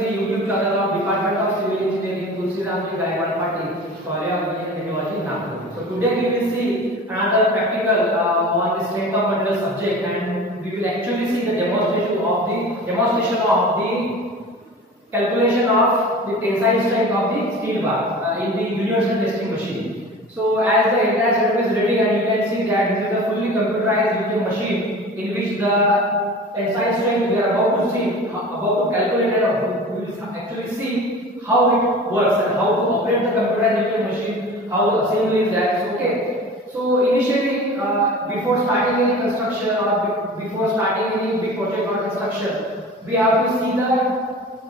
the YouTube channel of Department of Civil Engineering, Tulsiramji Gaikwad Patil, College of Technology, Nagpur. So today we will see another practical on the strength of material subject, and we will actually see the demonstration of the calculation of the tensile strength of the steel bar in the universal testing machine. So as the entire setup is ready, and you can see that this is a fully computerized machine in which the tensile strength we are about to calculate, and we will actually see how it works and how to operate the computerized machine, how the assembly is that. Okay. So initially, before starting any construction or before starting any big project or construction, we have to see the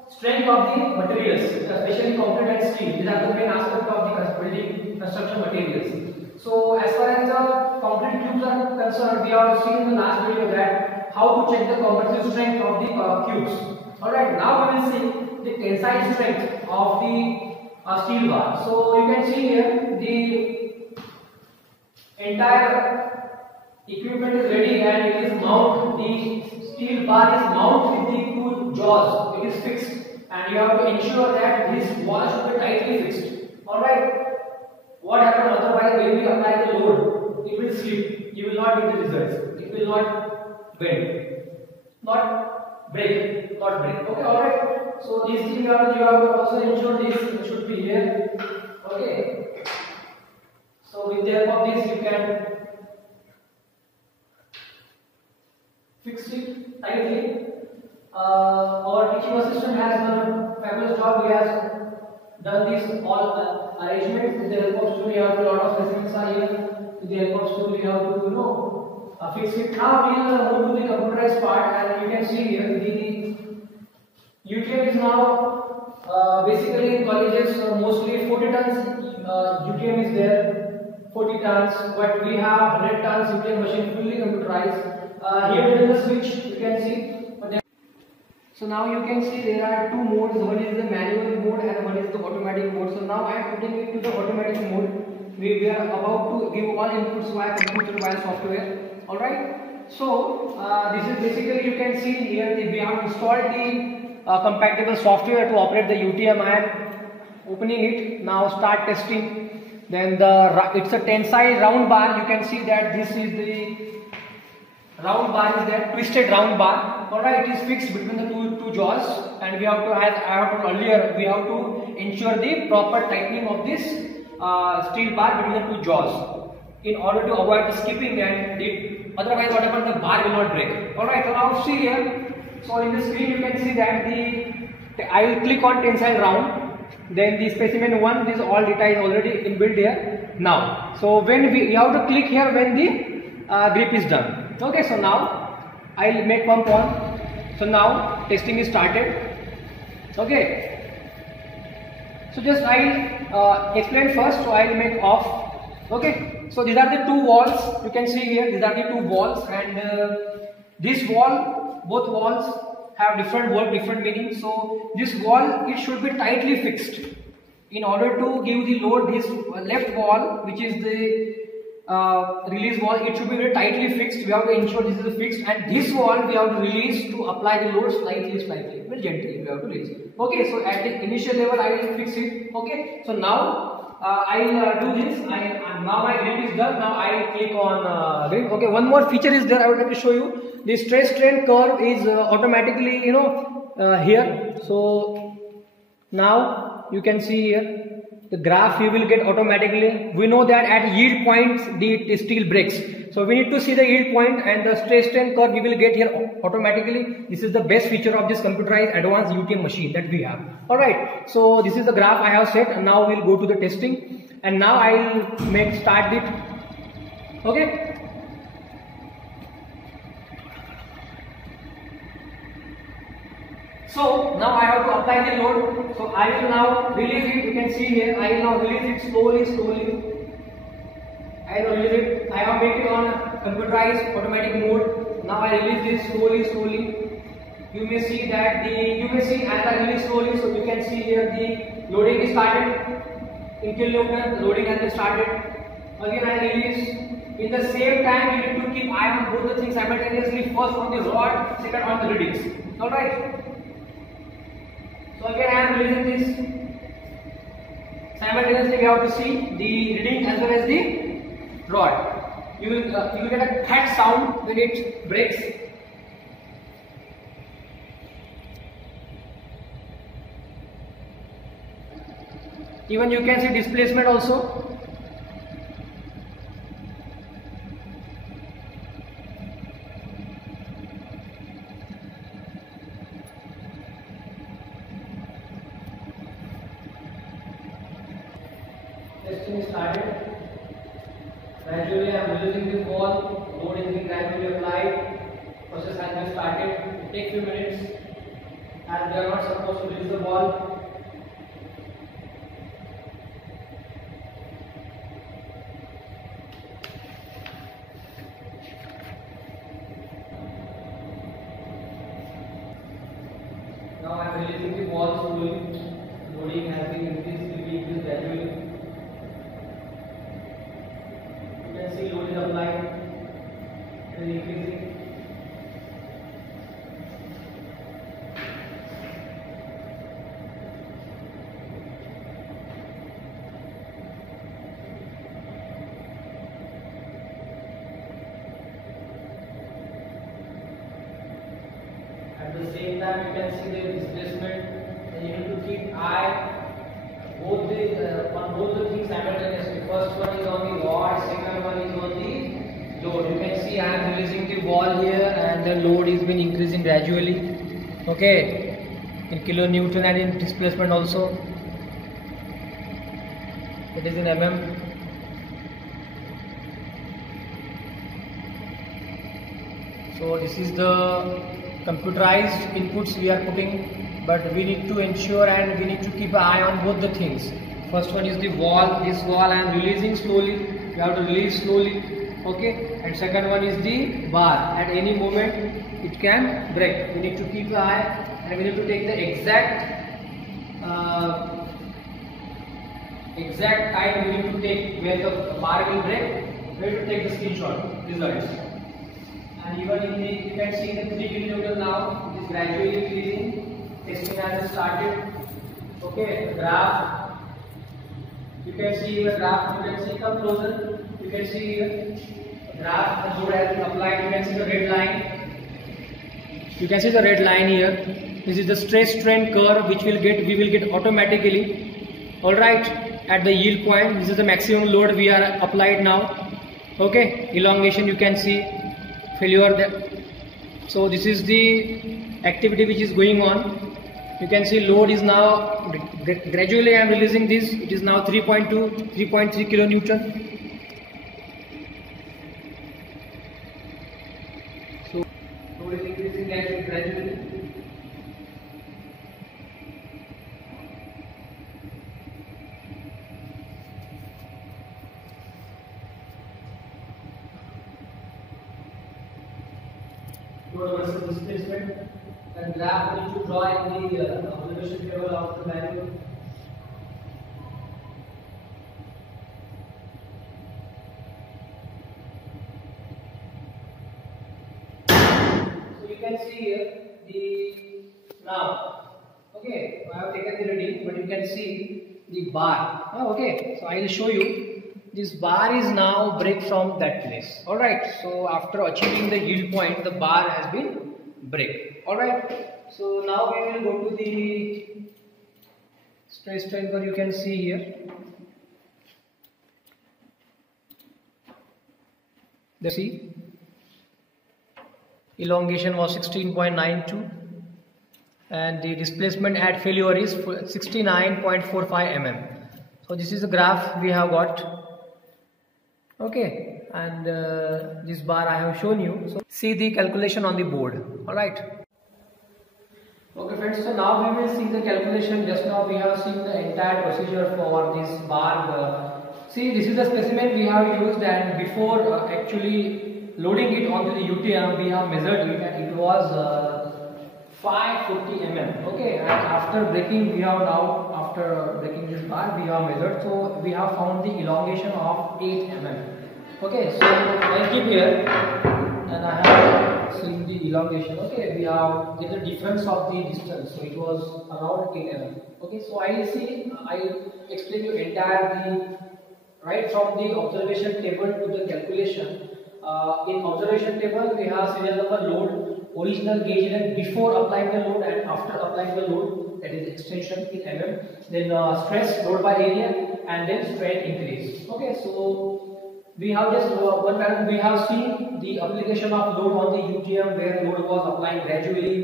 strength of the materials, especially concrete and steel. These are the main aspect of the building construction materials. So as far as the concrete cubes are concerned, we have seen in the last video that how to check the compressive strength of the cubes. Alright, now we will see the tensile strength of the steel bar. So you can see here the entire equipment is ready, and it is mount. The steel bar is mounted with the two jaws. It is fixed, and you have to ensure that this wall should be tightly fixed. Alright. What happens otherwise when we apply the load? It will slip. You will not get the results. It will not bend, not break, Okay, alright. So these things you have to also ensure this should be here. Okay. So with the help of this, you can fix it tightly. Our teaching assistant has done a fabulous job. He has done this all arrangements. With the help of stool, you have a lot of specimens are here. With the help of stool, you have to fix it. Now we will move to the computerized part, and you can see here the UTM is now basically in colleges mostly 40 tons. UTM is there 40 tons, but we have 100 tons UTM machine fully computerized. Here there is a switch. You can see. So now you can see there are two modes. One is the manual mode and one is the automatic mode. So now I am putting it to the automatic mode. We are about to give all inputs via computer, via software. Alright. So this is basically, you can see here we have installed the compatible software to operate the UTM. I am opening it. Now start testing. Then it's a tensile round bar. You can see that this is the round bar is there, twisted round bar. Alright, it is fixed between the two jaws, and we have to, as I have told earlier, we have to ensure the proper tightening of this steel bar between the two jaws in order to avoid the skipping and dip. Otherwise, what happens? The bar will not break. Alright, so now see here. So in the screen, you can see that I will click on tensile round. Then the specimen 1, this all data is already inbuilt here. Now, so when we have to click here when the grip is done. Okay, so now I'll make pump on. So now testing is started. Okay. So just I'll explain first. So I'll make off. Okay. So these are the two walls. You can see here. These are the two walls, and this wall, both walls have different word, different meaning. So this wall, it should be tightly fixed. In order to give the load, this left wall, which is the release wall, it should be very tightly fixed. We have to ensure this is fixed, and this wall we have to release to apply the load slightly, very gently. We have to release it. Okay, so at the initial level I will fix it. Okay, so now I will do this. Now my grip is done. Now I will click on grip. Okay, one more feature is there. I would like to show you. The stress strain curve is automatically, here. So now you can see here. The graph you will get automatically. We know that at yield points the steel breaks. So we need to see the yield point, and the stress strain curve we will get here automatically. This is the best feature of this computerized advanced UTM machine that we have. Alright, so this is the graph I have set, and now we will go to the testing. And now I will start it. Okay. So now I have to apply the load. So I will now release it. You can see here. I will now release it slowly. I will release it. I have made it on computerized automatic mode. Now I release this slowly. You may see that as I release slowly. So you can see here the loading is started. In kilonewton, the loading has been started. Again I release. In the same time, you need to keep eye on both the things simultaneously. First on the rod, second on the readings. Alright. So again I am releasing this. Simultaneously we have to see the reading as well as the rod. You will get a thud sound when it breaks. Even you can see displacement also. Testing is started. Gradually I am releasing the ball, load is being gradually applied. Process has been started. It takes few minutes as we are not supposed to release the ball. Now I am releasing the ball slowly. Loading has been increased gradually. You can see load is applied and increasing. At the same time, you can see the displacement, and you need to keep eye on both the things simultaneously. First one is on the rod, second one is on the load. You can see I am releasing the ball here, and the load is been increasing gradually. Okay, in kilonewton and in displacement also. It is in mm. So this is the computerized inputs we are putting, but we need to ensure and we need to keep an eye on both the things. First one is the wall. This wall I am releasing slowly. You have to release slowly. Okay. And second one is the bar. At any moment it can break. We need to keep an eye and we need to take the exact time we need to take where the bar will break. We have to take the screenshot results. And even in the, you can see the 3 kN now, it is gradually increasing. Testing has started. Okay, the graph. You can see the graph, you can see, come closer. You can see here, the graph, the load has been applied. You can see the red line. You can see the red line here. This is the stress strain curve which we will get automatically. Alright, at the yield point, this is the maximum load we are applied now. Okay, elongation you can see. Failure there. So this is the activity which is going on. You can see load is now gradually I am releasing this. It is now 3.2, 3.3 kilonewton. So load is increasing gradually. Load versus displacement, and graph we need to draw in the observation table of the value. So you can see here the now. Okay, I have taken the reading, but you can see the bar. Okay, so I will show you. This bar is now break from that place. Alright, so after achieving the yield point, the bar has been break. Alright, so now we will go to the stress strain curve. You can see here. Let's see. Elongation was 16.92 and the displacement at failure is 69.45 mm. So this is the graph we have got. Okay, and this bar I have shown you. So see the calculation on the board. Alright. Okay friends, so now we will see the calculation. Just now we have seen the entire procedure for this bar. See, this is the specimen we have used, and before actually loading it onto the UTM, we have measured it and it was 540 mm. Okay, and after breaking, we have now, after breaking this bar, we have measured. So we have found the elongation of 8 mm. Okay, so I'll keep here and I have So in the elongation, okay, we have get the difference of the distance. So it was around 8 mm. Okay, so I explain you entire the right from the observation table to the calculation. In observation table, we have serial number, load, original gauge length before applying the load and after applying the load, that is extension in mm. Then stress, load by area, and then strain increase. Okay, so we have just one pattern. We have seen the application of load on the UTM where load was applying gradually,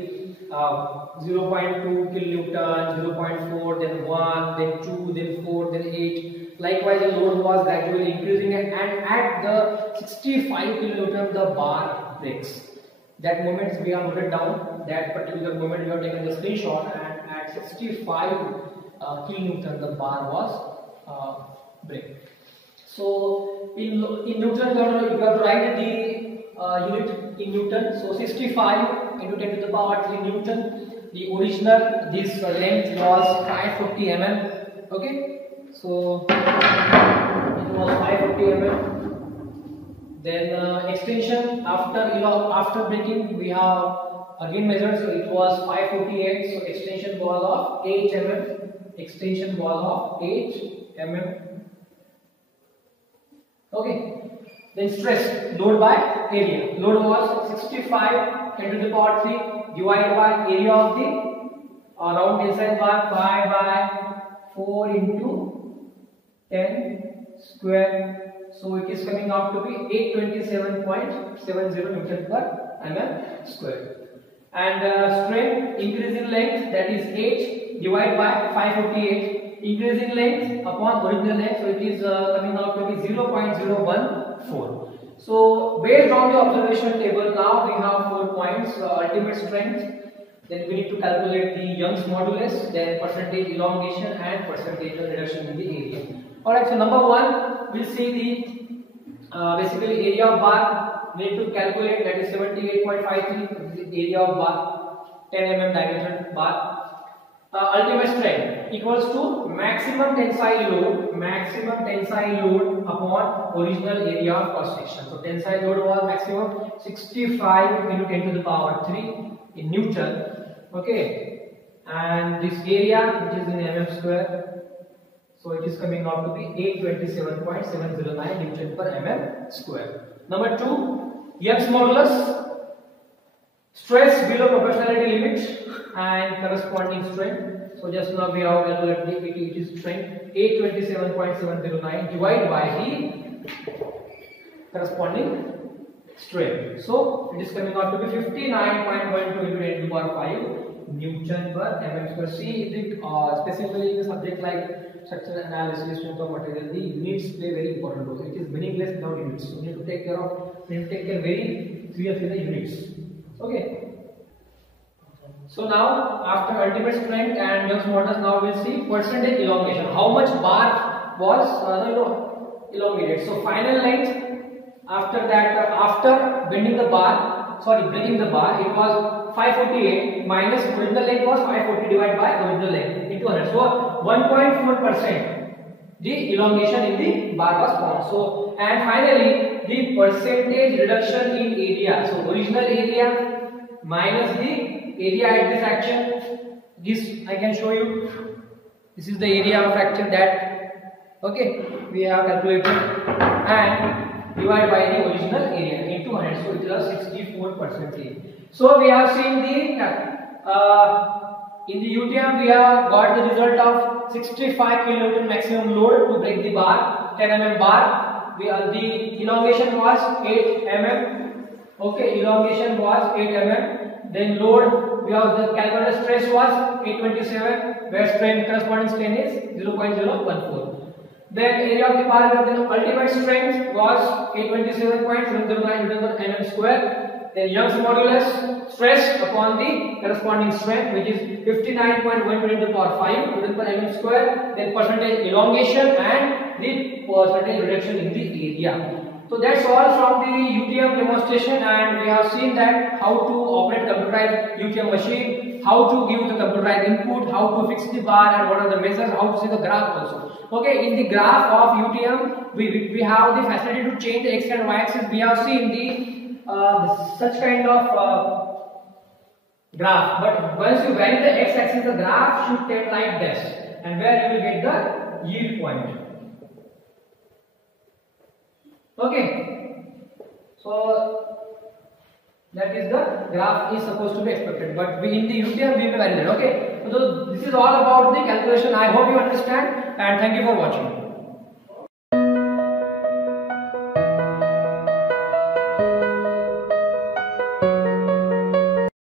0.2 kilonewton, 0.4, then 1, then 2, then 4, then 8. Likewise, the load was gradually increasing, and at the 65 kilonewton the bar breaks. That moment we have noted down. That particular moment we have taken the screenshot, and at 65 kilonewton the bar was break. So in Newton you have to write the unit in Newton. So 65 into 10 to the power 3 Newton. The original this length was 550 mm. Okay, so it was 550 mm. Then extension after breaking we have again measured. So it was 548. So extension was of 8 mm. Extension was of 8 mm. Okay. Then stress, load by area. Load was 65 10 to the power 3 divided by area of the round inside bar 5 by 4 into 10 square. So it is coming out to be 827.70 Newton per mm square. And strain increase in length, that is 8 divided by 558. Increase in length upon original length, so it is coming out to be 0.014. So based on the observation table, now we have 4 points: ultimate strength, then we need to calculate the Young's modulus, then percentage elongation and percentage reduction in the area. Alright, so number 1, we'll see the basically area of bar. We need to calculate, that is 78.53, the area of bar, 10 mm diameter bar. Ultimate strength equals to maximum tensile load upon original area of cross section. So tensile load was maximum 65 into 10 to the power 3 in Newton. Okay, and this area which is in mm square, so it is coming out to be 827.709 Newton per mm square. Number 2, Young's modulus, stress below proportionality limit and corresponding strain. So just now we have calculated it is strain 827.709 divided by the corresponding strain. So it is coming out to be 59.12 into 10 to the power 5 Newton per mm square. See, specifically in a subject like structural analysis, strength of material, the units play very important role. It is meaningless without units. So we need to take care very seriously the units. Okay. So now after ultimate strength and Young's modulus, now we'll see percentage elongation. How much bar was elongated. So final length after that, after bending the bar, breaking the bar, it was 548 minus original length was 540 divided by original length into 100. So 1.4% the elongation in the bar was formed. So and finally the percentage reduction in area. So original area minus the area at the fracture. This I can show you. This is the area of fracture that we have calculated, and divided by the original area into 100. So it is 64%. So we have seen the in the UTM we have got the result of 65 kN maximum load to break the bar, 10 mm bar. The elongation was 8 mm. Okay, elongation was 8 mm. Then load, we have the calculated stress was 827, where strain, corresponding strain is 0.014. Then area of the bar, the ultimate strength was 827.709 Newton per mm square. Then Young's modulus, stress upon the corresponding strength, which is 59.1 into the power 5 Newton per mm square. Then percentage elongation and the percentage reduction in the area. So that's all from the UTM demonstration, and we have seen that how to operate computerized UTM machine, how to give the computerized input, how to fix the bar, and what are the measures, how to see the graph also. Okay, in the graph of UTM, we have the facility to change the x and y axis. We have seen such kind of graph, but once you vary the x-axis, the graph should take like this, and where you will get the yield point. Okay, so that is the graph is supposed to be expected, but we in the UTM we will vary that. Okay, so this is all about the calculation. I hope you understand, and thank you for watching.